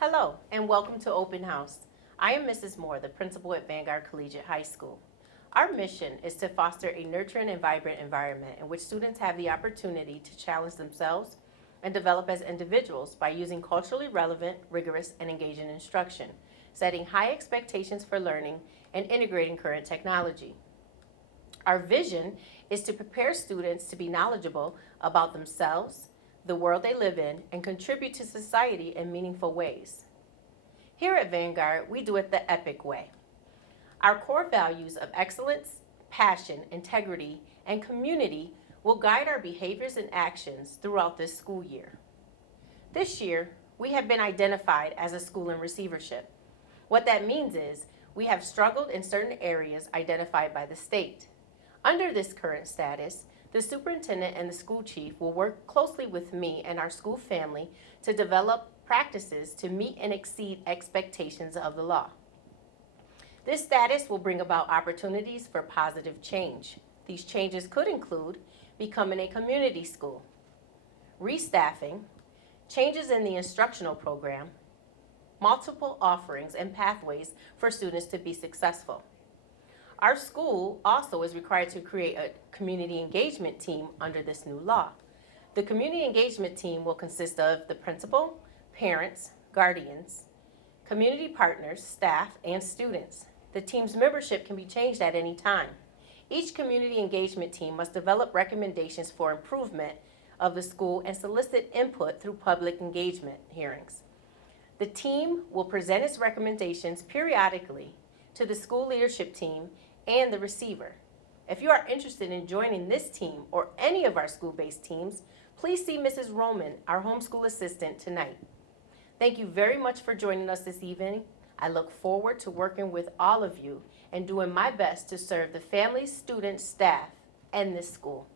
Hello, and welcome to Open House. I am Mrs. Moore, the principal at Vanguard Collegiate High School. Our mission is to foster a nurturing and vibrant environment in which students have the opportunity to challenge themselves and develop as individuals by using culturally relevant, rigorous, and engaging instruction, setting high expectations for learning, and integrating current technology. Our vision is to prepare students to be knowledgeable about themselves, the world they live in, and contribute to society in meaningful ways. Here at Vanguard, we do it the EPIC way. Our core values of excellence, passion, integrity, and community will guide our behaviors and actions throughout this school year. This year, we have been identified as a school in receivership. What that means is we have struggled in certain areas identified by the state. Under this current status, the superintendent and the school chief will work closely with me and our school family to develop practices to meet and exceed expectations of the law. This status will bring about opportunities for positive change. These changes could include becoming a community school, restaffing, changes in the instructional program, multiple offerings and pathways for students to be successful. Our school also is required to create a community engagement team under this new law. The community engagement team will consist of the principal, parents, guardians, community partners, staff, and students. The team's membership can be changed at any time. Each community engagement team must develop recommendations for improvement of the school and solicit input through public engagement hearings. The team will present its recommendations periodically to the school leadership team and the receiver. If you are interested in joining this team or any of our school-based teams, please see Mrs. Roman, our homeschool assistant, tonight. Thank you very much for joining us this evening. I look forward to working with all of you and doing my best to serve the families, students, staff, and this school.